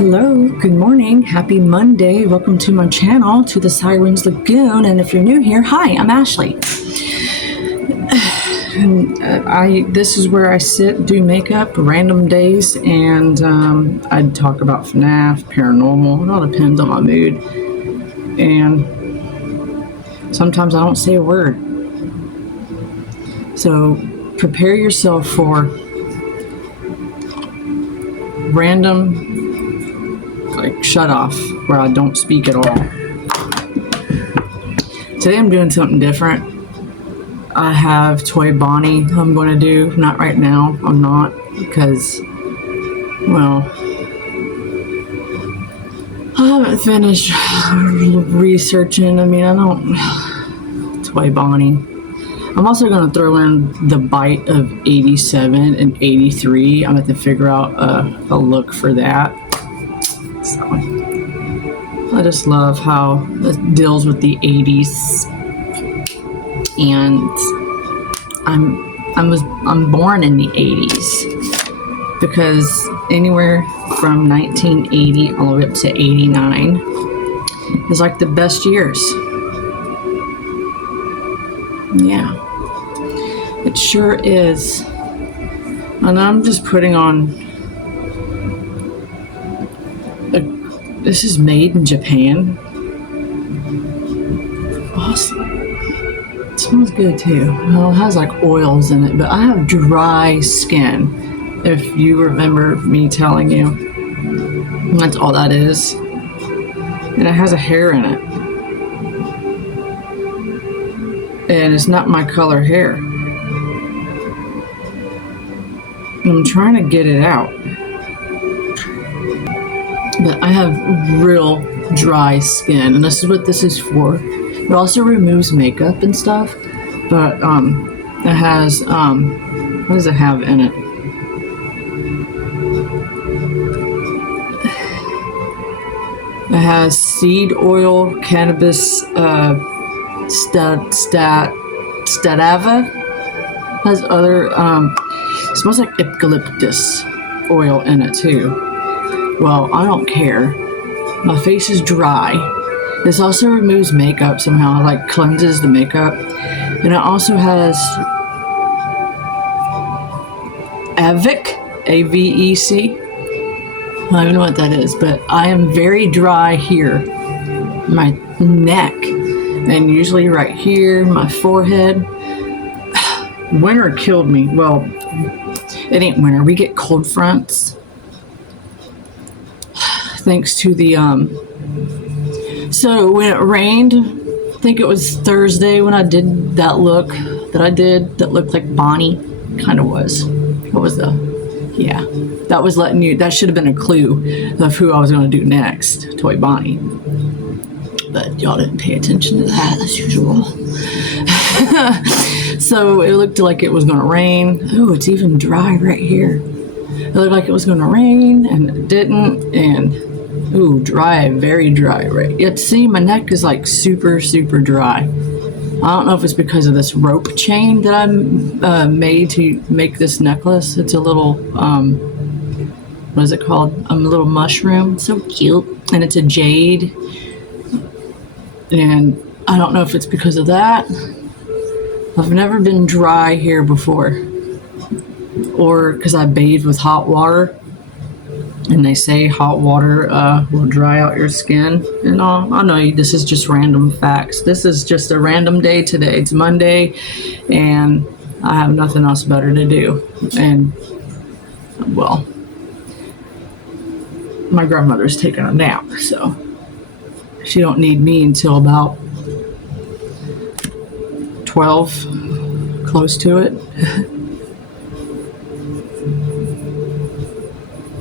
Hello, good morning, happy Monday. Welcome to my channel, to the Sirens Lagoon. And if you're new here, hi, I'm Ashley. And this is where I sit, do makeup, random days, and I talk about FNAF, paranormal. It all depends on my mood. And sometimes I don't say a word. So prepare yourself for random shut off where I don't speak at all. Today I'm doing something different. I have Toy Bonnie I'm going to do. Not right now. I'm not, because, well, I haven't finished researching. I don't Toy Bonnie. I'm also going to throw in the bite of 87 and 83. I'm going to have to figure out a look for that. So I just love how it deals with the 80s, and I'm born in the 80s, because anywhere from 1980 all the way up to 89 is like the best years. Yeah, it sure is. And I'm just putting on. This is made in Japan. Awesome. It smells good too. Well, it has like oils in it, but I have dry skin. If you remember me telling you, that's all that is. And it has a hair in it. And it's not my color hair. I'm trying to get it out. But I have real dry skin, and this is what this is for. It also removes makeup and stuff, but it has, what does it have in it? It has seed oil, cannabis, stadava, has other, it smells like eucalyptus oil in it too. Well, I don't care. My face is dry. This also removes makeup somehow, like cleanses the makeup. And it also has AVEC, A-V-E-C. I don't even know what that is, but I am very dry here. My neck, and usually right here, my forehead. Winter killed me. Well, it ain't winter. We get cold fronts. Thanks to the, so when it rained, I think it was Thursday when I did that look that looked like Bonnie, kind of was. What was yeah, that was that should have been a clue of who I was going to do next, Toy Bonnie. But y'all didn't pay attention to that as usual. So it looked like it was going to rain. Oh, it's even dry right here. It looked like it was going to rain, and it didn't, and ooh, dry, very dry, right? Yet see, my neck is like super, super dry. I don't know if it's because of this rope chain that I made to make this necklace. It's a little, what is it called? A little mushroom. So cute. And it's a jade. And I don't know if it's because of that. I've never been dry here before. Or because I bathe with hot water. And they say hot water will dry out your skin and all. I know this is just random facts. This is just a random day today. It's Monday, and I have nothing else better to do. And, well, my grandmother's taking a nap, so she don't need me until about 12, close to it.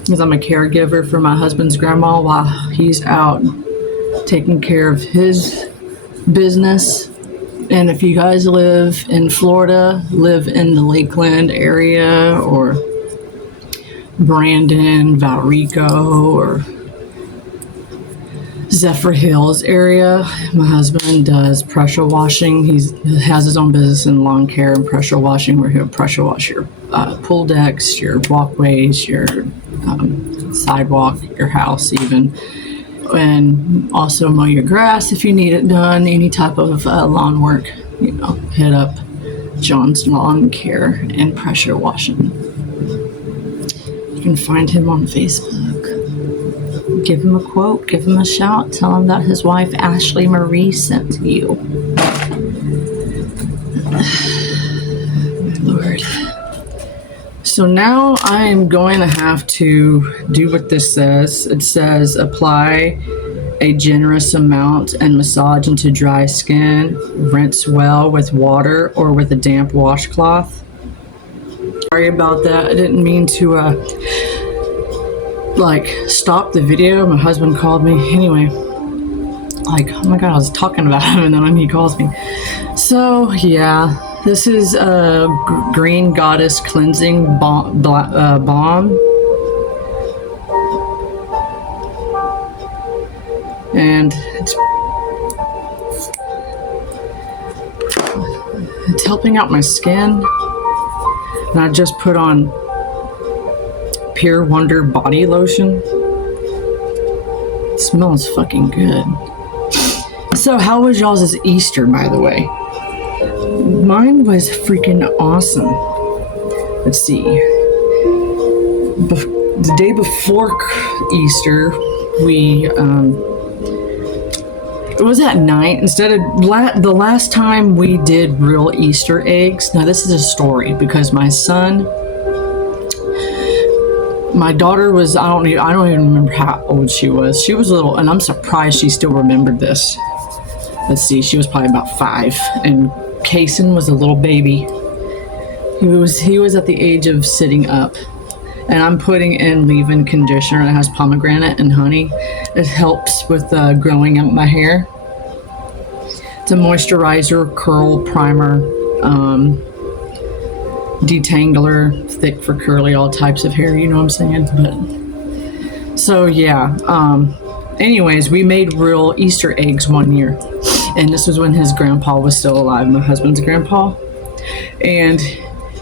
Because I'm a caregiver for my husband's grandma while he's out taking care of his business. And if you guys live in Florida, live in the Lakeland area or Brandon, Valrico, or Zephyr Hills area, my husband does pressure washing. He has his own business in lawn care and pressure washing, where he'll pressure wash your pool decks, your walkways, your sidewalk, your house even. And also mow your grass if you need it done, any type of lawn work, hit up John's Lawn Care and Pressure Washing. You can find him on Facebook. Give him a quote, give him a shout, tell him that his wife Ashley Marie sent you. Lord. So now I am going to have to do what this says. It says apply a generous amount and massage into dry skin. Rinse well with water or with a damp washcloth. Sorry about that. I didn't mean to stop the video. My husband called me. Anyway, oh my God, I was talking about him and then he calls me. So yeah. This is a Green Goddess Cleansing Balm. And it's helping out my skin. And I just put on Pure Wonder Body Lotion. It smells fucking good. So how was y'all's Easter, by the way? Mine was freaking awesome. Let's see. The day before Easter, it was at night. Instead of the last time we did real Easter eggs. Now this is a story because my daughter was, I don't even remember how old she was. She was little, and I'm surprised she still remembered this. Let's see, she was probably about 5, and Kason was a little baby. He was at the age of sitting up. And I'm putting in leave-in conditioner that has pomegranate and honey. It helps with growing up my hair. It's a moisturizer, curl primer, detangler, thick for curly, all types of hair, you know what I'm saying? But so yeah. Anyways, we made real Easter eggs one year. And this was when his grandpa was still alive, my husband's grandpa. And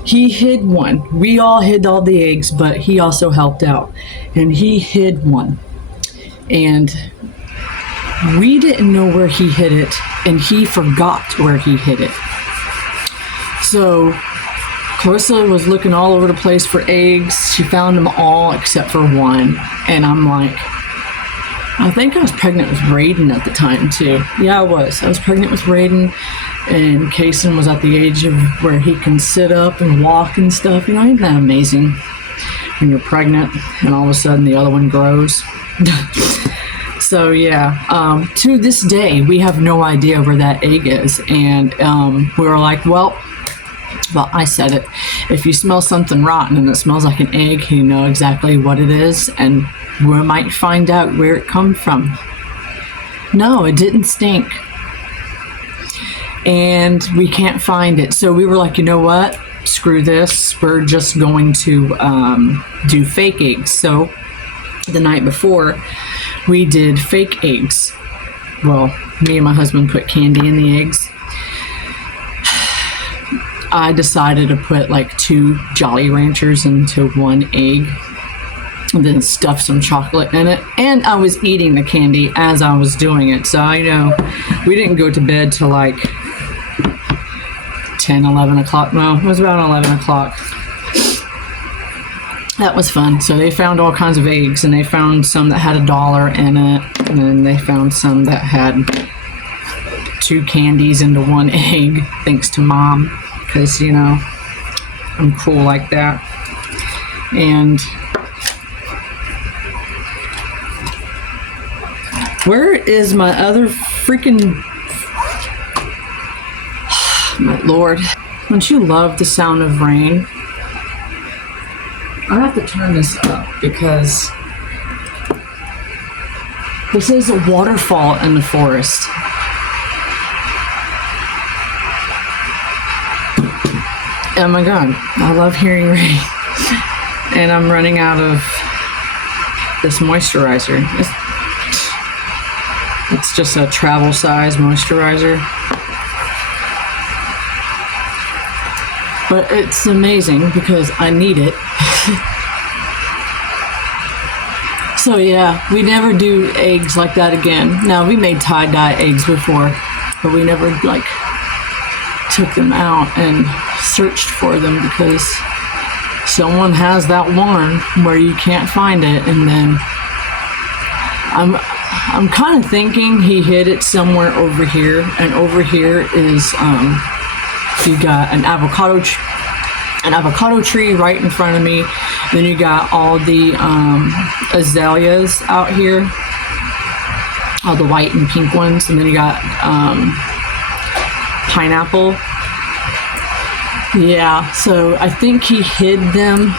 he hid one. We all hid all the eggs, but he also helped out. And he hid one. And we didn't know where he hid it, and he forgot where he hid it. So Clarissa was looking all over the place for eggs. She found them all except for one. And I'm like, I think I was pregnant with Raiden at the time too. Yeah, I was. I was pregnant with Raiden, and Kason was at the age of where he can sit up and walk and stuff. Isn't that amazing? When you're pregnant and all of a sudden the other one grows. So yeah, to this day, we have no idea where that egg is. And we were like, well, I said it. If you smell something rotten and it smells like an egg, you know exactly what it is, and we might find out where it come from. No, it didn't stink. And we can't find it. So we were like, you know what? Screw this. We're just going to do fake eggs. So the night before, we did fake eggs. Well, me and my husband put candy in the eggs. I decided to put like 2 Jolly Ranchers into one egg. And then stuff some chocolate in it, and I was eating the candy as I was doing it. So I know we didn't go to bed till like 10, 11 o'clock. No, it was about 11 o'clock. That was fun. So they found all kinds of eggs, and they found some that had $1 in it, and then they found some that had 2 candies into one egg, thanks to Mom, because I'm cool like that. And where is my other freaking... My Lord. Don't you love the sound of rain? I have to turn this up because this is a waterfall in the forest. Oh my God. I love hearing rain. And I'm running out of this moisturizer. It's just a travel size moisturizer. But it's amazing because I need it. So yeah, we never do eggs like that again. Now, we made tie-dye eggs before, but we never like took them out and searched for them because someone has that one where you can't find it. And then I'm kind of thinking he hid it somewhere over here, and over here is you got an avocado tree right in front of me. Then you got all the azaleas out here, all the white and pink ones, and then you got pineapple. Yeah, so I think he hid them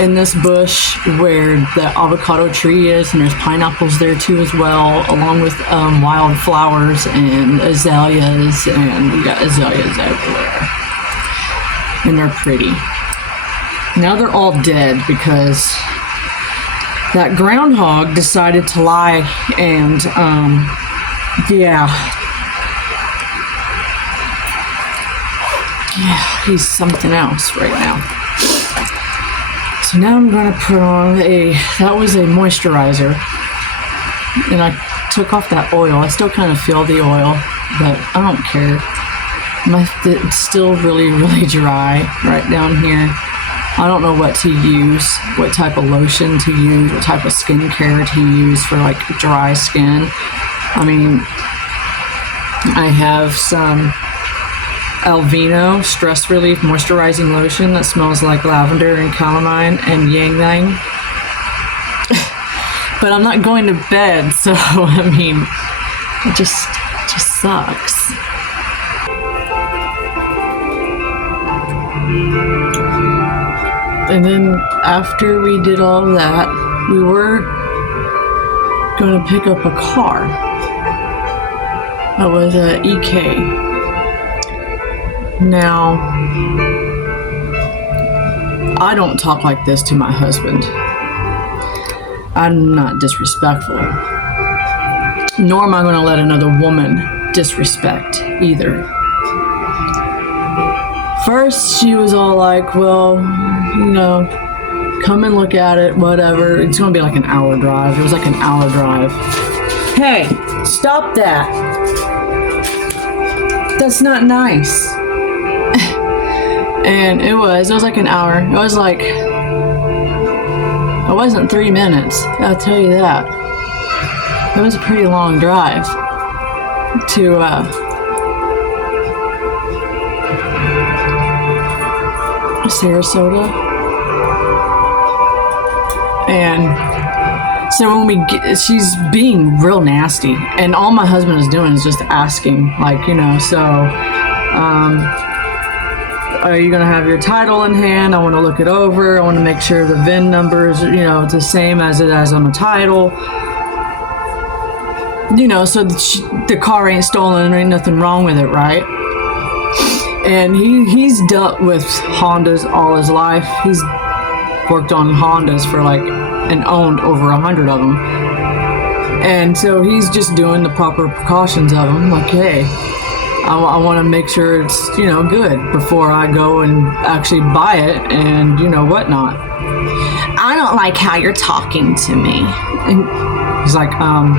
in this bush where the avocado tree is, and there's pineapples there too as well, along with wildflowers and azaleas, and we got azaleas everywhere. And they're pretty. Now they're all dead because that groundhog decided to lie, and yeah, he's something else right now. So now I'm gonna put on that was a moisturizer, and I took off that oil. I still kind of feel the oil, but I don't care. It's still really, really dry right down here. I don't know what to use, what type of lotion to use, what type of skincare to use for like dry skin. I mean, I have some Alvino Stress Relief Moisturizing Lotion that smells like lavender and calamine and ylang ylang. But I'm not going to bed, so I mean, it just sucks. And then after we did all that, we were going to pick up a car. That was a EK. Now, I don't talk like this to my husband. I'm not disrespectful. Nor am I going to let another woman disrespect either. First, she was all like, well, you know, come and look at it, whatever. It's going to be like an hour drive. It was like an hour drive. Hey, stop that. That's not nice. And it was like an hour. It wasn't 3 minutes, I'll tell you that. It was a pretty long drive to, Sarasota. And so when she's being real nasty, and all my husband is doing is just asking, like, you know, so are you going to have your title in hand? I want to look it over. I want to make sure the VIN number is, you know, it's the same as it is on the title. You know, so the car ain't stolen, there ain't nothing wrong with it, right? And he's dealt with Hondas all his life. He's worked on Hondas for like, and owned over 100 of them. And so he's just doing the proper precautions of them. Like, hey, I want to make sure it's, you know, good before I go and actually buy it and, you know, whatnot. I don't like how you're talking to me. And he's like, I'm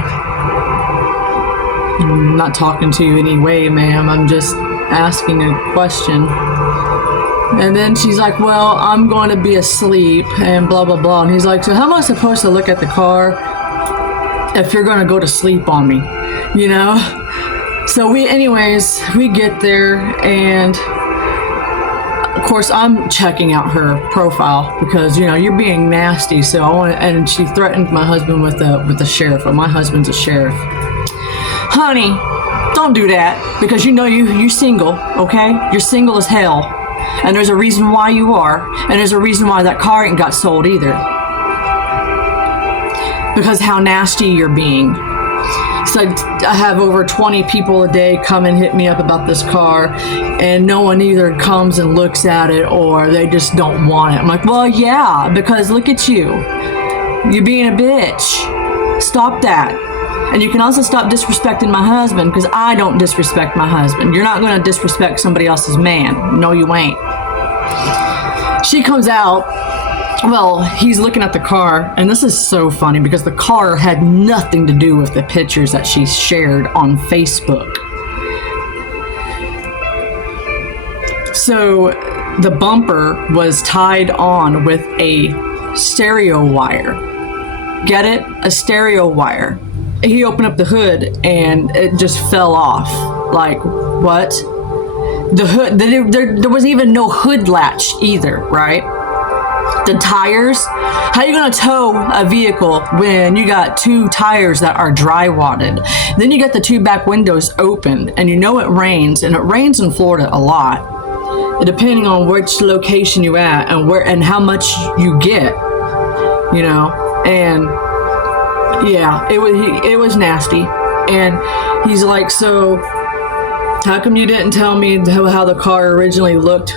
not talking to you anyway, ma'am. I'm just asking a question. And then she's like, well, I'm going to be asleep and blah, blah, blah. And he's like, so how am I supposed to look at the car if you're going to go to sleep on me? You know? So we get there, and of course I'm checking out her profile because, you know, you're being nasty. So and she threatened my husband with the sheriff. Well, my husband's a sheriff. Honey, don't do that, because you know you're single, okay? You're single as hell. And there's a reason why you are. And there's a reason why that car ain't got sold either. Because how nasty you're being. So I have over 20 people a day come and hit me up about this car, and no one either comes and looks at it or they just don't want it. I'm like, well, yeah, because look at you. You're being a bitch. Stop that. And you can also stop disrespecting my husband, because I don't disrespect my husband. You're not going to disrespect somebody else's man. No, you ain't. She comes out Well, he's looking at the car, and this is so funny because the car had nothing to do with the pictures that she shared on Facebook. So the bumper was tied on with a stereo wire. Get it? A stereo wire. He opened up the hood and it just fell off. Like, what? The hood, there was even no hood latch either, right? The tires. How are you going to tow a vehicle when you got two tires that are dry wadded? Then you got the two back windows open, and you know it rains, and it rains in Florida a lot, depending on which location you at and where and how much you get, you know. And yeah, it was nasty. And he's like, so how come you didn't tell me how the car originally looked?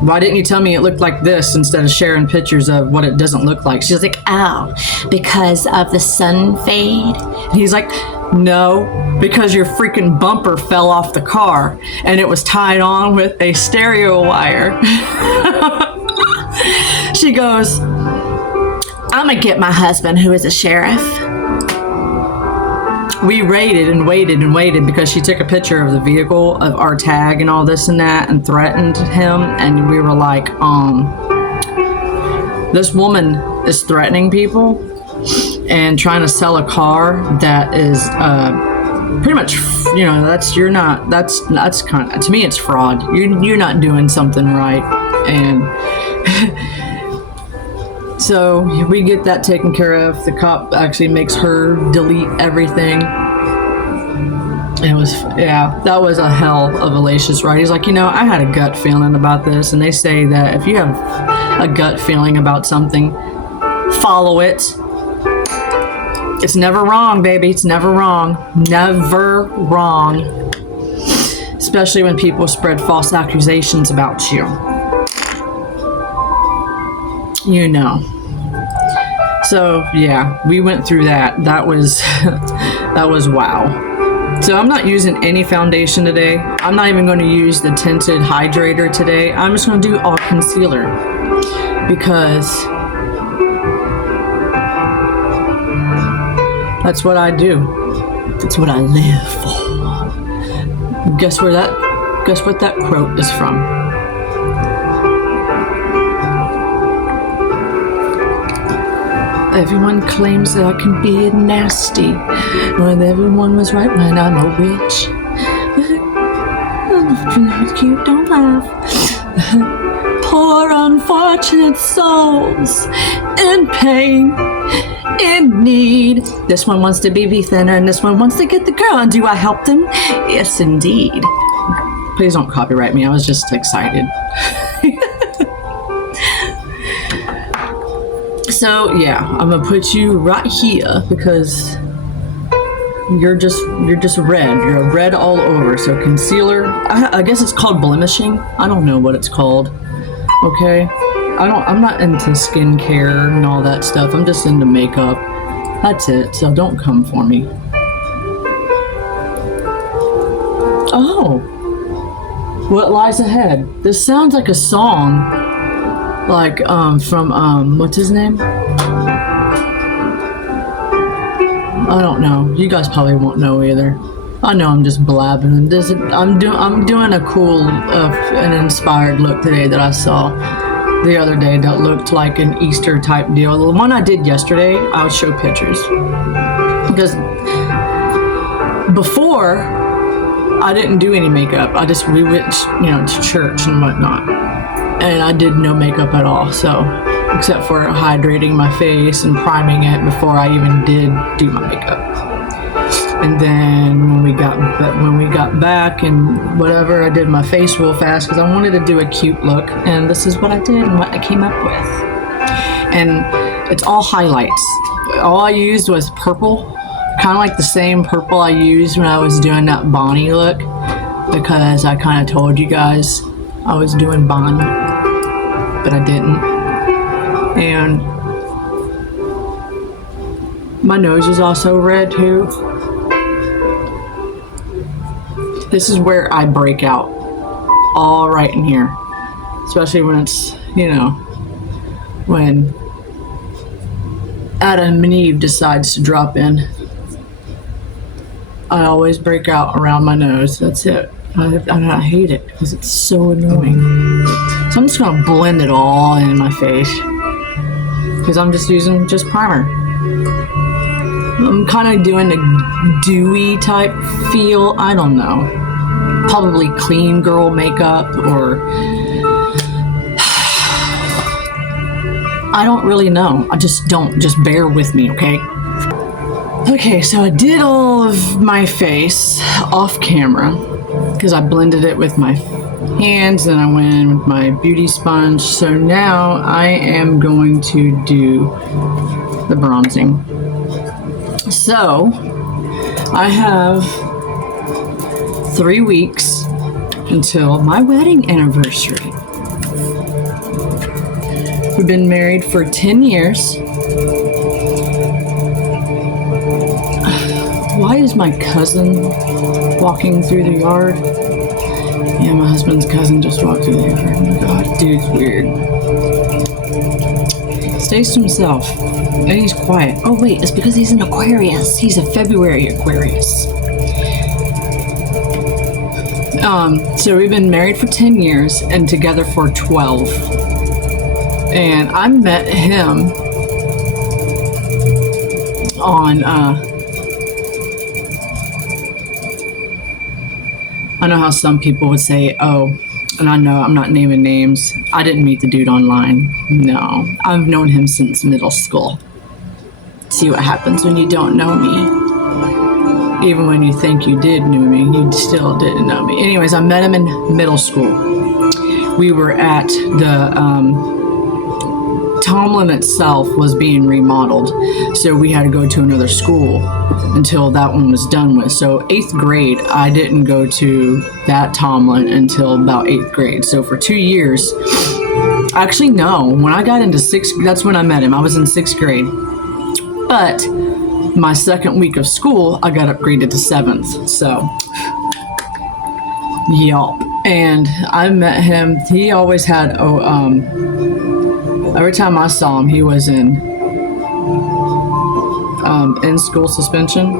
Why didn't you tell me it looked like this instead of sharing pictures of what it doesn't look like? She's like, oh, because of the sun fade? And he's like, no, because your freaking bumper fell off the car and it was tied on with a stereo wire. She goes, I'm gonna get my husband, who is a sheriff. We waited and waited and waited because she took a picture of the vehicle, of our tag and all this and that, and threatened him. And we were like, this woman is threatening people and trying to sell a car that is pretty much, you know, that's kind of, to me, it's fraud. You're not doing something right. And so we get that taken care of. The cop actually makes her delete everything. It was, yeah, that was a hell of a hellacious ride. He's like, you know, I had a gut feeling about this. And they say that if you have a gut feeling about something, follow it. It's never wrong, baby. It's never wrong. Never wrong. Especially when people spread false accusations about you. You know. So yeah, we went through that. That was wow. So I'm not using any foundation today. I'm not even going to use the tinted hydrator today. I'm just going to do all concealer because that's what I do. That's what I live for. Guess what that quote is from? Everyone claims that I can be nasty, when everyone was right when I'm a witch. Cute, don't laugh. Poor unfortunate souls in pain, in need. This one wants to be thinner, and this one wants to get the girl. And do I help them? Yes, indeed. Please don't copyright me. I was just excited. So yeah, I'm gonna put you right here because you're just red. You're red all over. So concealer, I guess it's called blemishing. I don't know what it's called. Okay, I'm not into skincare and all that stuff. I'm just into makeup. That's it. So don't come for me. Oh, what lies ahead? This sounds like a song. Like, from, what's his name? I don't know. You guys probably won't know either. I know I'm just blabbing. I'm doing a cool, an inspired look today that I saw the other day that looked like an Easter type deal. The one I did yesterday, I'll show pictures. Because before, I didn't do any makeup. We went, to church and whatnot. And I did no makeup at all, so except for hydrating my face and priming it before I even did do my makeup. And then when we got back and whatever, I did my face real fast because I wanted to do a cute look, and this is what I did and what I came up with. And it's all highlights. All I used was purple, kind of like the same purple I used when I was doing that Bonnie look, because I kind of told you guys I was doing Bonnie, but I didn't. And my nose is also red too. This is where I break out, all right in here, especially when it's, when Adam and Eve decides to drop in. I always break out around my nose. That's it. I hate it because it's so annoying. So I'm just going to blend it all in my face because I'm just using just primer. I'm kind of doing a dewy type feel. I don't know. Probably clean girl makeup or I don't really know. I just don't. Just bear with me, okay? Okay, so I did all of my face off camera because I blended it with my hands and I went in with my beauty sponge. So now I am going to do the bronzing. So I have 3 weeks until my wedding anniversary. We've been married for 10 years. Why is my cousin walking through the yard? Yeah, my husband's cousin just walked through the yard. Oh my god, dude's weird. Stays to himself. And he's quiet. Oh wait, it's because he's an Aquarius. He's a February Aquarius. So we've been married for 10 years and together for 12. And I met him on, I know how some people would say, oh, and I know I'm not naming names. I didn't meet the dude online. No, I've known him since middle school. See what happens when you don't know me. Even when you think you did know me, you still didn't know me. Anyways, I met him in middle school. We were at the, Tomlin itself was being remodeled, so we had to go to another school until that one was done with. So 8th grade, I didn't go to that Tomlin until about 8th grade. So for 2 years, actually no, when I got into 6th, that's when I met him. I was in 6th grade. But my second week of school, I got upgraded to 7th. So, yup. And I met him, he always had, every time I saw him, he was in school suspension.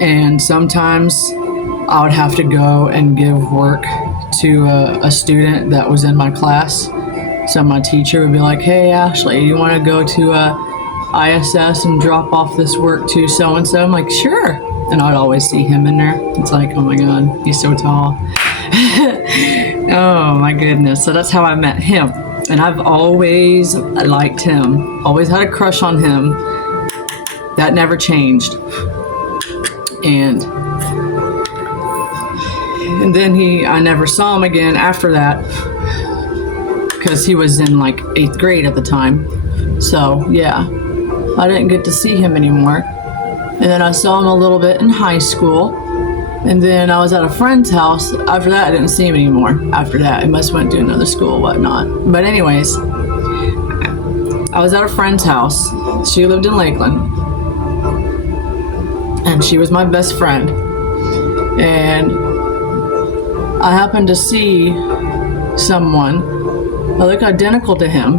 And sometimes I would have to go and give work to a student that was in my class. So my teacher would be like, hey, Ashley, you want to go to ISS and drop off this work to so-and-so? I'm like, sure. And I'd always see him in there. It's like, oh my God, he's so tall. Oh my goodness. So that's how I met him. And I've always liked him, always had a crush on him. That never changed. And then I never saw him again after that because he was in like 8th grade at the time. So yeah, I didn't get to see him anymore. And then I saw him a little bit in high school. And then I was at a friend's house. After that, I didn't see him anymore. After that, I must went to another school, whatnot. But anyways, I was at a friend's house. She lived in Lakeland. And she was my best friend. And I happened to see someone that looked identical to him.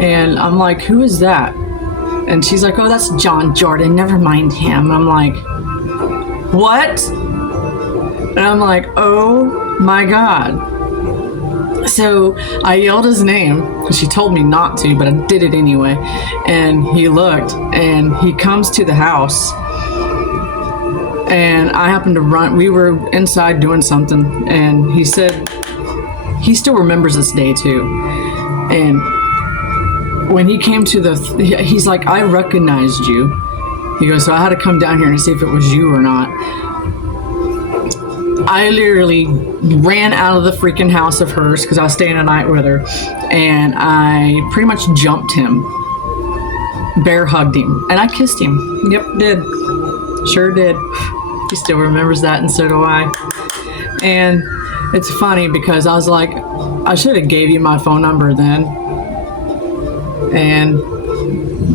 And I'm like, who is that? And she's like, oh, that's John Jordan. Never mind him. I'm like, what? And I'm like, oh my God. So I yelled his name because she told me not to, but I did it anyway. And he looked and he comes to the house and I happened to run. We were inside doing something and he said, he still remembers this day too. And when he came to he's like, I recognized you. He goes, so I had to come down here and see if it was you or not. I literally ran out of the freaking house of hers because I was staying a night with her. And I pretty much jumped him. Bear hugged him. And I kissed him. Yep, did. Sure did. He still remembers that and so do I. And it's funny because I was like, I should have gave you my phone number then.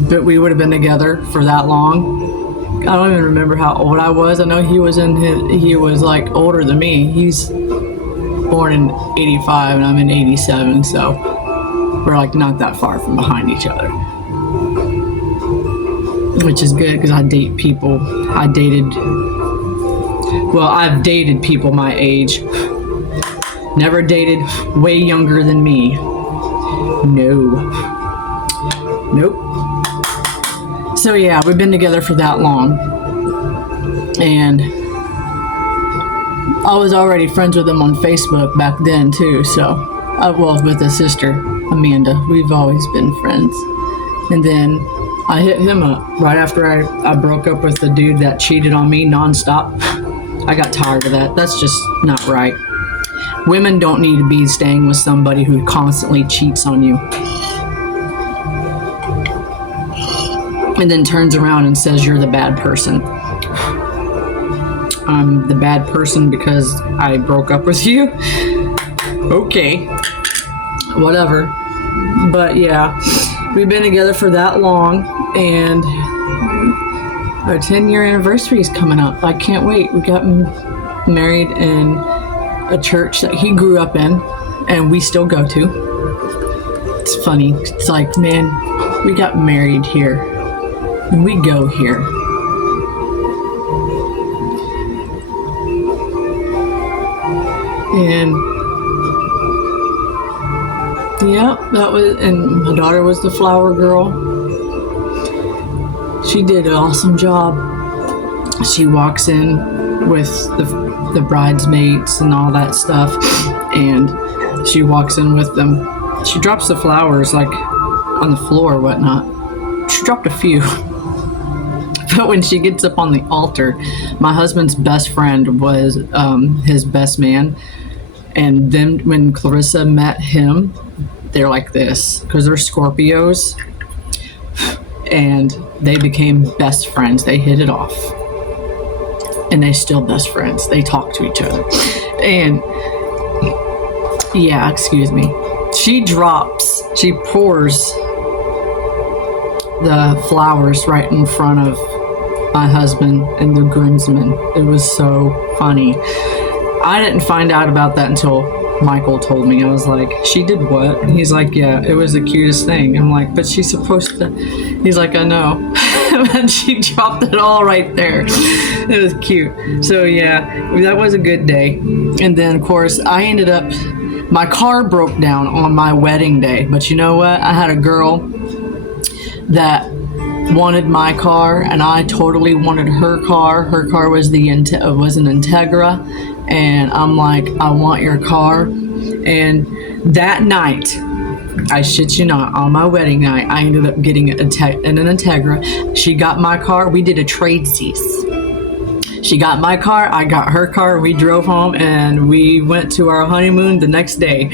But we would have been together for that long. I don't even remember how old I was. I know he was like older than me. He's born in 85 and I'm in 87, so We're like not that far from behind each other, which is good because I've dated people my age. Never dated way younger than me. Nope. So yeah, we've been together for that long, and I was already friends with him on Facebook back then too. So, with his sister Amanda, we've always been friends. And then I hit him up right after I broke up with the dude that cheated on me nonstop. I got tired of that. That's just not right. Women don't need to be staying with somebody who constantly cheats on you and then turns around and says you're the bad person. I'm the bad person because I broke up with you? Okay. Whatever. But yeah, we've been together for that long, and our 10-year anniversary is coming up. I can't wait. We got married in a church that he grew up in, and we still go to. It's funny. It's like, man, we got married here, and we go here. And yeah, and my daughter was the flower girl. She did an awesome job. She walks in with the bridesmaids and all that stuff, and she walks in with them. She drops the flowers like on the floor or whatnot. She dropped a few. But when she gets up on the altar, my husband's best friend was his best man. And then when Clarissa met him, they're like this because they're Scorpios, and they became best friends. They hit it off, and they're still best friends. They talk to each other. And yeah, excuse me. She pours the flowers right in front of my husband and the groomsmen. It was so funny. I didn't find out about that until Michael told me. I was like, she did what? And he's like, yeah, it was the cutest thing. I'm like, but she's supposed to. He's like, I know. And she dropped it all right there. It was cute. So yeah, that was a good day. And then of course my car broke down on my wedding day. But you know what? I had a girl that wanted my car, and I totally wanted her car. Her car was an Integra, and I'm like, I want your car. And that night, I shit you not, on my wedding night, I ended up getting an Integra. She got my car. We did a trade cease. She got my car, I got her car, we drove home, and we went to our honeymoon the next day.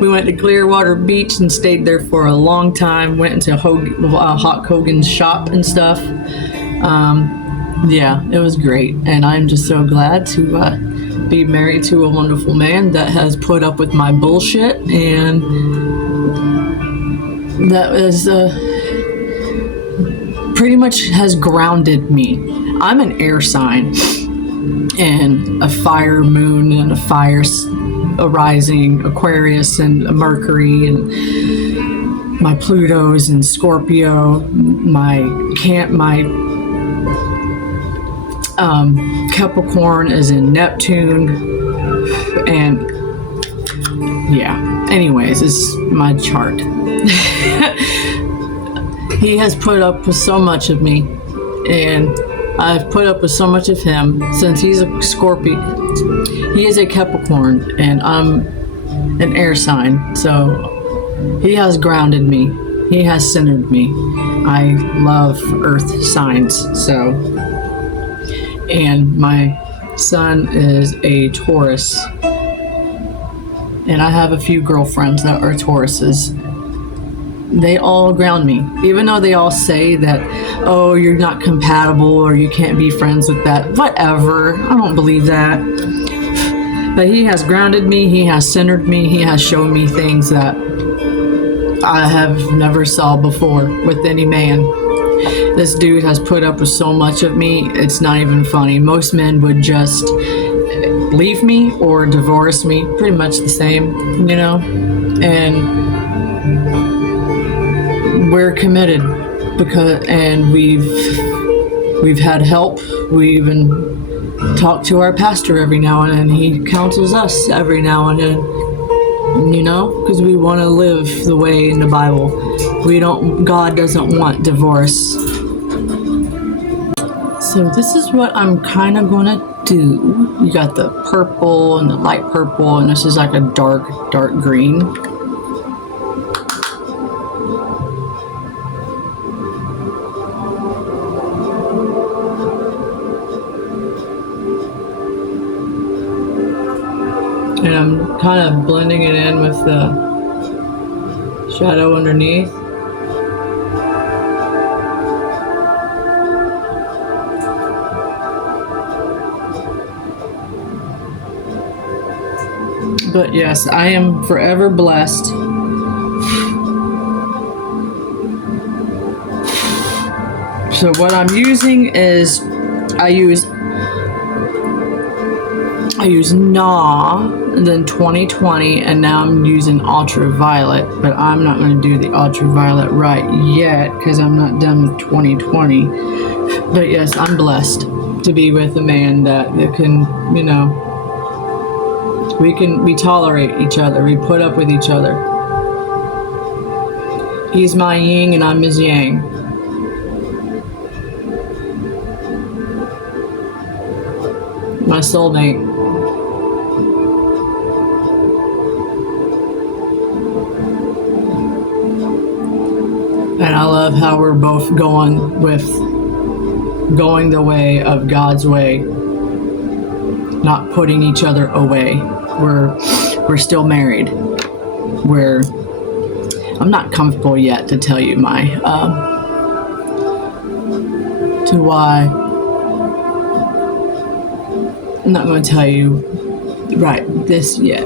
We went to Clearwater Beach and stayed there for a long time, went into Hawk Hogan's shop and stuff. Yeah, it was great, and I'm just so glad to be married to a wonderful man that has put up with my bullshit, and that is pretty much has grounded me. I'm an air sign, and a fire moon, and a rising Aquarius, and a Mercury, and my Pluto's in Scorpio, my Capricorn is in Neptune, and yeah, anyways, it's my chart. He has put up with so much of me, and I've put up with so much of him since he's a Scorpio. He is a Capricorn, and I'm an air sign, so he has grounded me. He has centered me. I love earth signs, so. And my son is a Taurus, and I have a few girlfriends that are Tauruses. They all ground me, even though they all say that, oh, you're not compatible or you can't be friends with that. Whatever. I don't believe that. But he has grounded me. He has centered me. He has shown me things that I have never saw before with any man. This dude has put up with so much of me, it's not even funny. Most men would just leave me or divorce me, pretty much the same, you know. And we're committed and we've had help. We even talk to our pastor every now and then. He counsels us every now and then, you know, because we want to live the way in the Bible. God doesn't want divorce. So this is what I'm kind of going to do. You got the purple and the light purple, and this is like a dark green. And I'm kind of blending it in with the shadow underneath. But yes, I am forever blessed. So what I'm using is, I use NA, and then 2020, and now I'm using ultraviolet, but I'm not going to do the ultraviolet right yet because I'm not done with 2020. But yes, I'm blessed to be with a man that can, you know, we tolerate each other, we put up with each other. He's my yin and I'm his yang. My soulmate. And I love how we're both going the way of God's way, not putting each other away. We're still married. I'm not comfortable yet to tell you why. I'm not going to tell you this yet.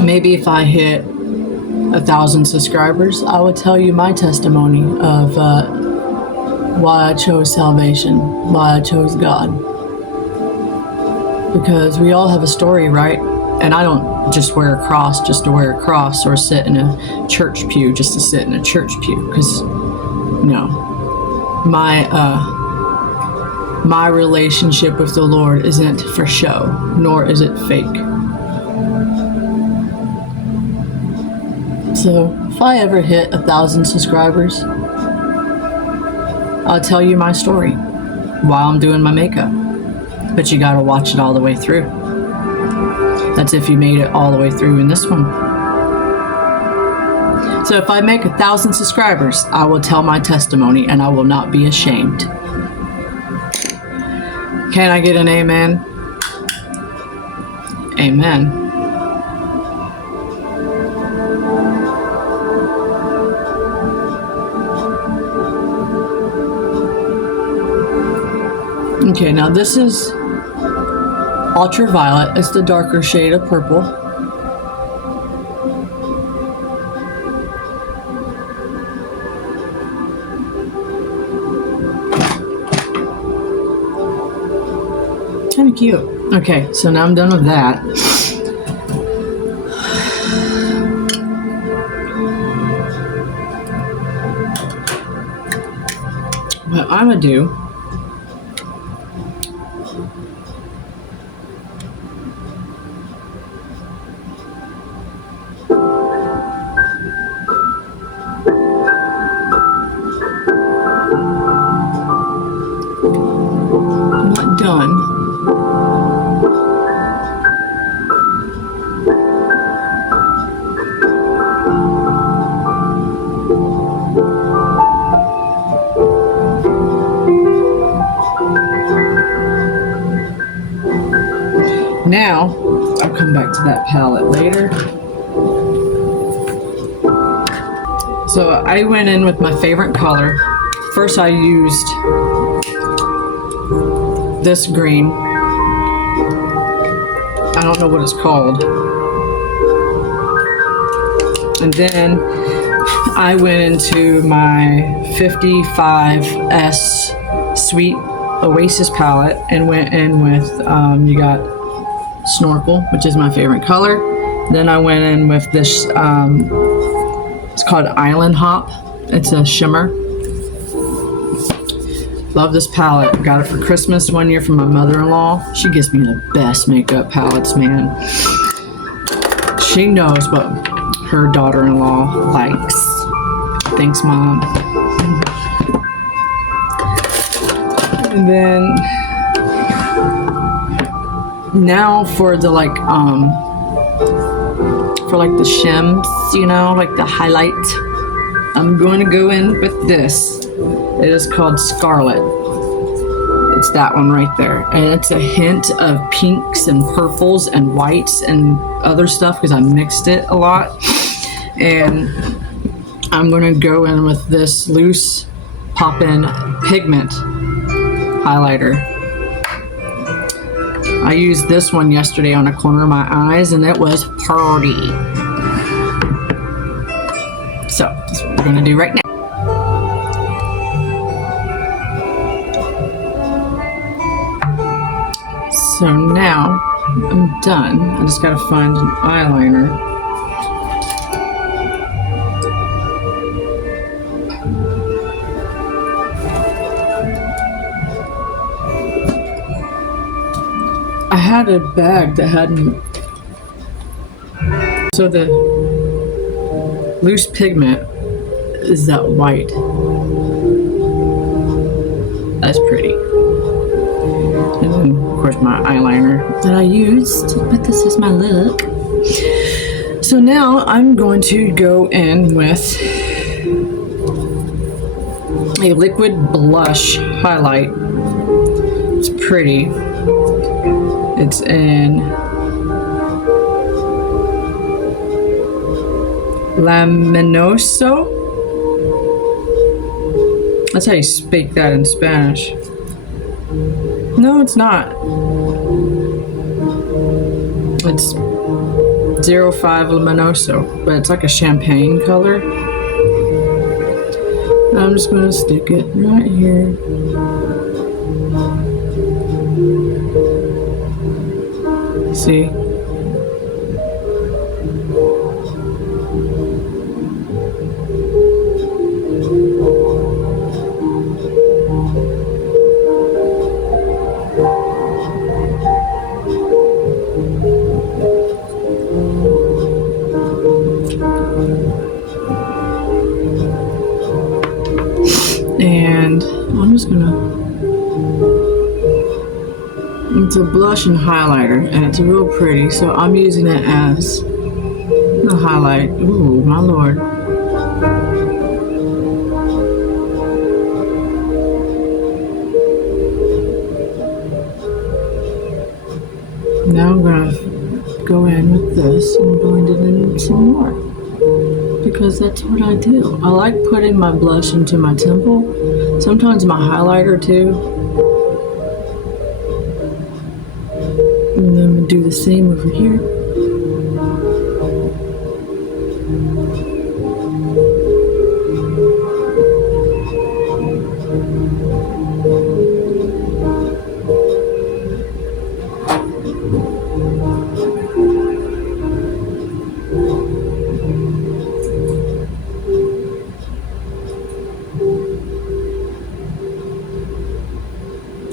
Maybe if I hit 1,000 subscribers, I would tell you my testimony of why I chose salvation, why I chose God. Because we all have a story, right? And I don't just wear a cross just to wear a cross, or sit in a church pew just to sit in a church pew. Because, no, my relationship with the Lord isn't for show, nor is it fake. So if I ever hit 1,000 subscribers, I'll tell you my story while I'm doing my makeup. But you gotta watch it all the way through. That's if you made it all the way through in this one. So if I make 1,000 subscribers, I will tell my testimony and I will not be ashamed. Can I get an amen? Amen. Okay, now this is ultraviolet. It's the darker shade of purple. Kind of cute. Okay, so now I'm done with that. What I'm gonna do done. Now, I'll come back to that palette later. So I went in with my favorite color. First I used this green. I don't know what it's called. And then I went into my 55S Sweet Oasis palette and went in with, you got Snorkel, which is my favorite color. Then I went in with this, it's called Island Hop. It's a shimmer. Love this palette. Got it for Christmas one year from my mother-in-law. She gives me the best makeup palettes, man. She knows what her daughter-in-law likes. Thanks, Mom. And then now for the like the shims, you know, like the highlight, I'm going to go in with this. It is called Scarlet. It's that one right there. And it's a hint of pinks and purples and whites and other stuff because I mixed it a lot. And I'm going to go in with this loose pop-in pigment highlighter. I used this one yesterday on a corner of my eyes and it was pretty. So that's what we're going to do right now. So now I'm done. I just gotta find an eyeliner. I had a bag that hadn't. So the loose pigment is that white. That's pretty. And then, of course, my eyeliner that I used, but this is my look. So now I'm going to go in with a liquid blush highlight. It's pretty. It's in Laminoso. That's how you speak that in Spanish. No, it's not. It's 05 Luminoso, but it's like a champagne color. I'm just going to stick it right here. See? And I'm just gonna, it's a blush and highlighter and it's real pretty, so I'm using it as the highlight. Ooh, my lord. Now I'm gonna go in with this and blend it in some more, because that's what I do. I like putting my blush into my temple, sometimes my highlighter too. And then I'm gonna do the same over here.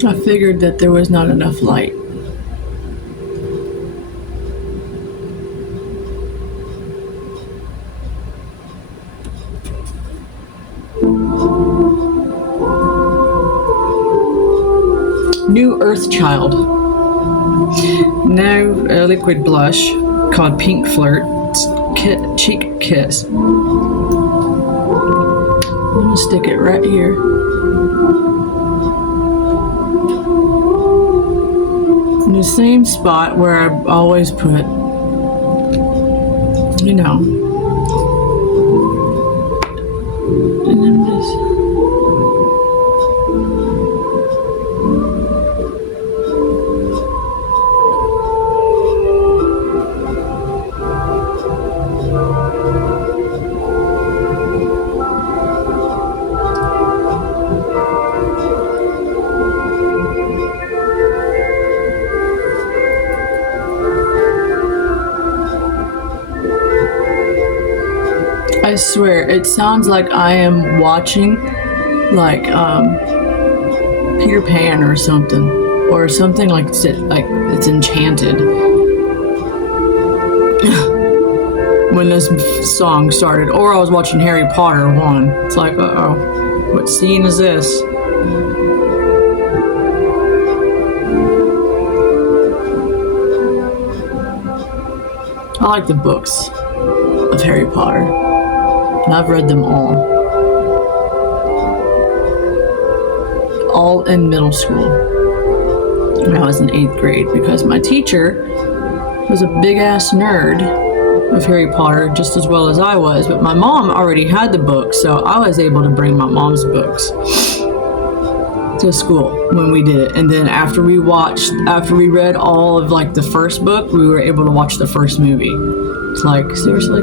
I figured that there was not enough light. New Earth Child. Now a liquid blush called Pink Flirt. It's Cheek Kiss. I'm gonna stick it right here. In the same spot where I always put, you know. And then just I swear, it sounds like I am watching like Peter Pan or something like it's enchanted. When this song started, or I was watching Harry Potter 1. It's like, uh-oh, what scene is this? I like the books of Harry Potter, and I've read them all in middle school when I was in 8th grade, because my teacher was a big-ass nerd of Harry Potter just as well as I was, but my mom already had the books, so I was able to bring my mom's books to school when we did it. And then after we read all of like the first book, we were able to watch the first movie. It's like, seriously?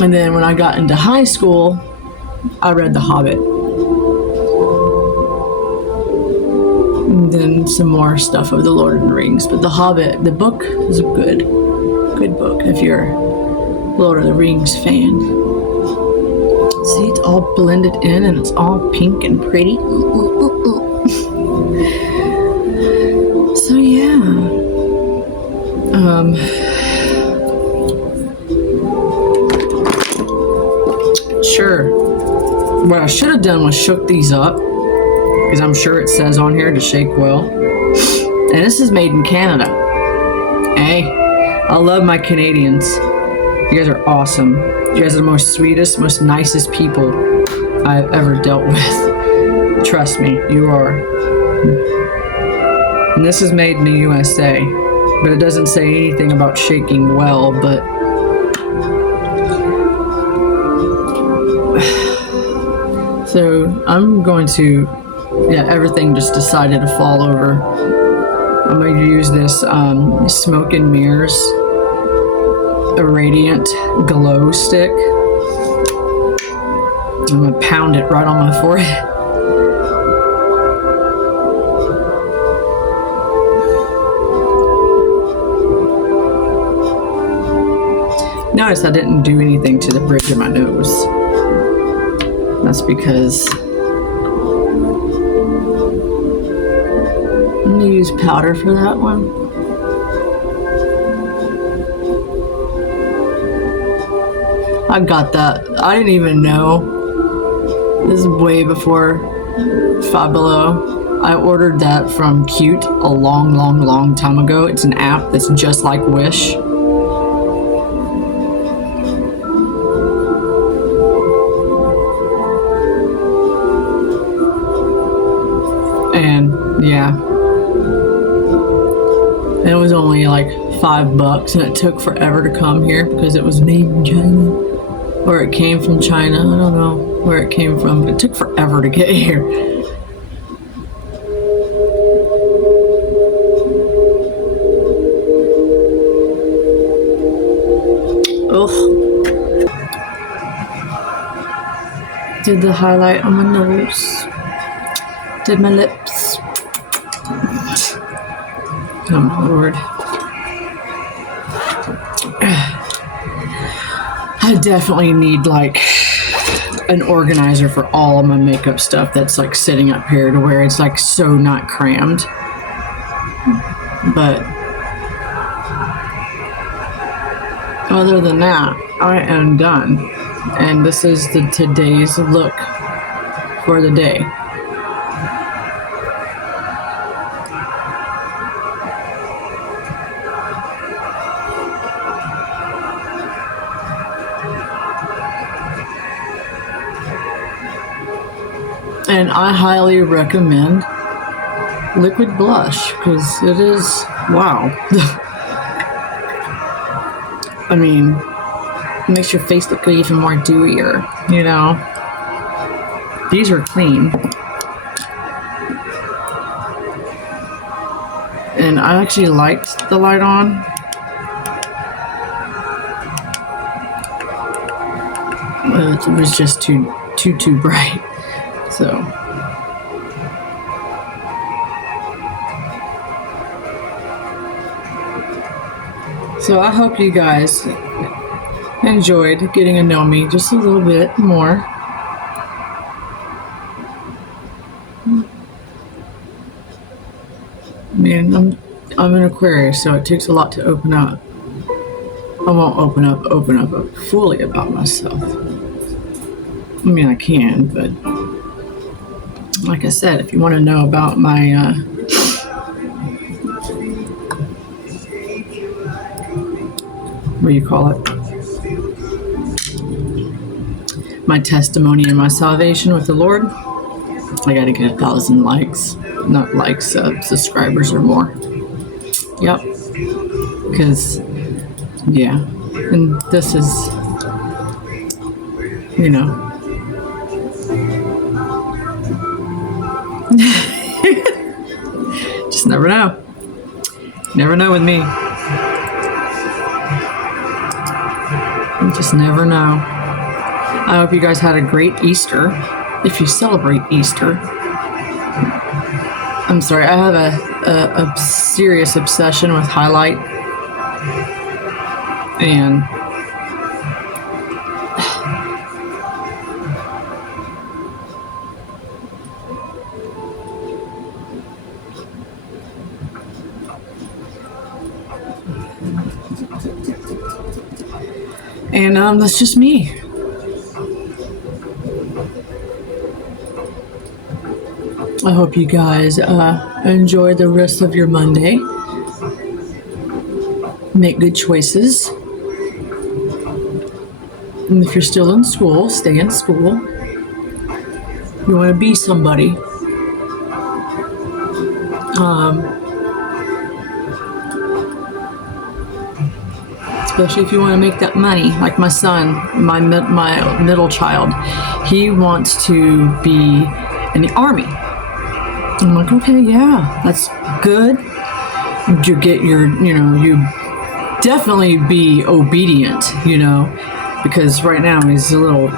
And then when I got into high school, I read The Hobbit. And then some more stuff of The Lord of the Rings. But The Hobbit, the book, is a good book if you're a Lord of the Rings fan. See, it's all blended in and it's all pink and pretty. So yeah. Sure. What I should have done was shook these up, because I'm sure it says on here to shake well. And this is made in Canada. Hey, I love my Canadians. You guys are awesome. You guys are the most sweetest, most nicest people I've ever dealt with. Trust me, you are. And this is made in the USA, but it doesn't say anything about shaking well, but so I'm going to, everything just decided to fall over. I'm going to use this Smoke and Mirrors Radiant Glow Stick. I'm going to pound it right on my forehead. Notice I didn't do anything to the bridge of my nose. That's because I'm going to use powder for that one. I got that. I didn't even know. This is way before Five Below. I ordered that from Cute a long time ago. It's an app that's just like Wish. And yeah, and it was only like $5, and it took forever to come here because it was made in China, or it came from China. I don't know where it came from, but it took forever to get here. Ugh. Did the highlight on my nose. Did my lips. Oh my Lord. I definitely need like an organizer for all of my makeup stuff that's like sitting up here to where it's like so not crammed. But other than that, I am done. And this is today's look for the day. And I highly recommend liquid blush because it is, wow. I mean, it makes your face look even more dewier, you know. These are clean. And I actually liked the light on. It was just too bright. So I hope you guys enjoyed getting to know me just a little bit more. I mean, I'm an Aquarius, so it takes a lot to open up. I won't open up fully about myself. I mean, I can, but like I said, if you want to know about my what do you call it? My testimony and my salvation with the Lord, I got to get 1,000 likes, not likes, subscribers or more. Yep. Because, yeah, and this is, you know, just never know. Never know with me. You just never know. I hope you guys had a great Easter. If you celebrate Easter. I'm sorry, I have a serious obsession with highlight. And that's just me. I hope you guys enjoy the rest of your Monday. Make good choices. And if you're still in school, stay in school. You want to be somebody. Especially if you want to make that money. Like my son, my middle child, he wants to be in the Army. I'm like, okay, yeah, that's good. You get your, you definitely be obedient, because right now he's a little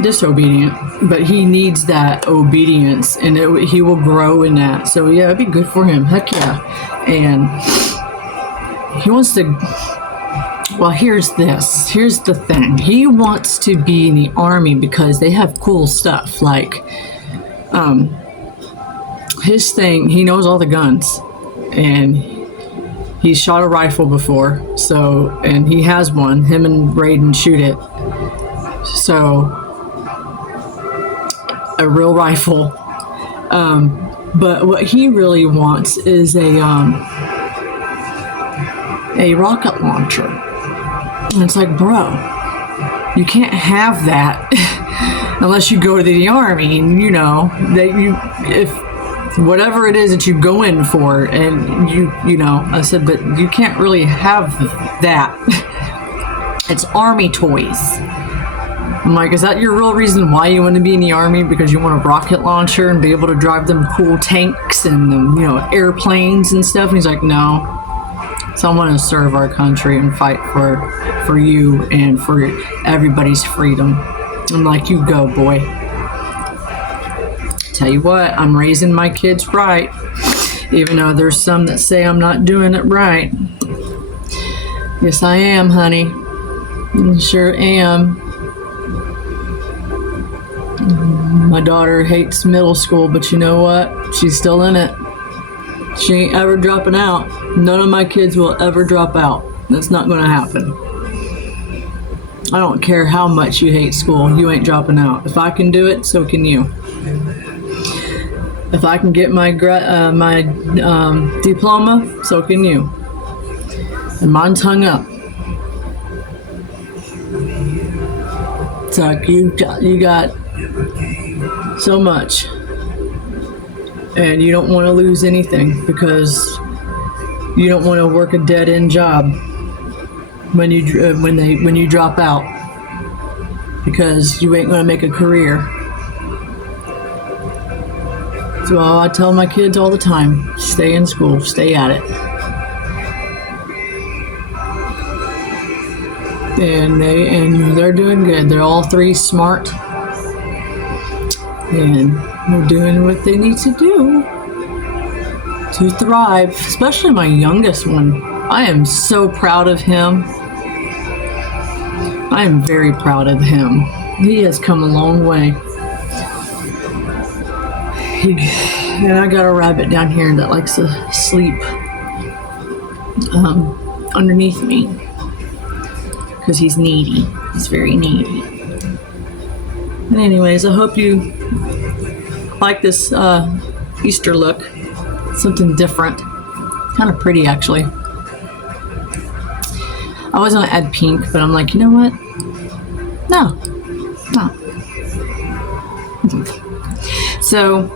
disobedient, but he needs that obedience, and he will grow in that. So yeah, it'd be good for him. Heck yeah. And he wants to, well, here's the thing. He wants to be in the Army because they have cool stuff. Like, his thing, he knows all the guns, and he's shot a rifle before, and he has one. Him and Raiden shoot it. So, a real rifle. But what he really wants is a rocket launcher. And it's like, bro, you can't have that unless you go to the Army, and if whatever it is that you go in for, and I said, but you can't really have that. It's Army toys. I'm like, is that your real reason why you want to be in the Army? Because you want a rocket launcher and be able to drive them cool tanks and airplanes and stuff? And he's like, no. So I want to serve our country and fight for you and for everybody's freedom. I'm like, you go, boy. Tell you what, I'm raising my kids right, even though there's some that say I'm not doing it right. Yes, I am, honey. I sure am. My daughter hates middle school, but you know what? She's still in it. She ain't ever dropping out. None of my kids will ever drop out. That's not going to happen. I don't care how much you hate school. You ain't dropping out. If I can do it, so can you. If I can get my diploma, so can you. And mine's hung up. It's like you got so much, and you don't want to lose anything because you don't want to work a dead-end job when you drop out, because you ain't going to make a career. So I tell my kids all the time, stay in school, stay at it. And they're doing good. They're all three smart, and they're doing what they need to do to thrive. Especially my youngest one. I am so proud of him. I am very proud of him. He has come a long way. And I got a rabbit down here that likes to sleep underneath me because he's needy. He's very needy. But anyways, I hope you like this Easter look. Something different. Kind of pretty, actually. I was going to add pink, but I'm like, you know what? No. So,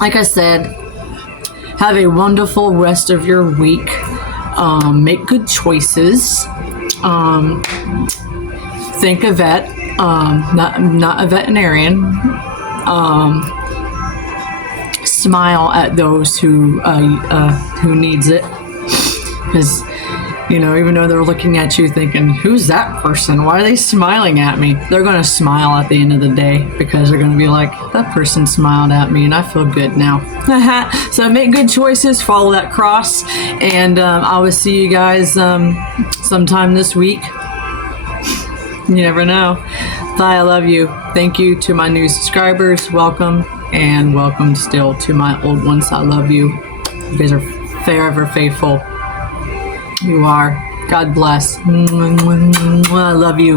like I said, have a wonderful rest of your week. Make good choices. Think a vet, not a veterinarian. Smile at those who needs it, because even though they're looking at you thinking, who's that person? Why are they smiling at me? They're going to smile at the end of the day because they're going to be like, that person smiled at me and I feel good now. So make good choices, follow that cross, and I will see you guys sometime this week. You never know. Bye, I love you. Thank you to my new subscribers. Welcome, and welcome still to my old ones. I love you. You guys are forever faithful. You are. God bless. I love you.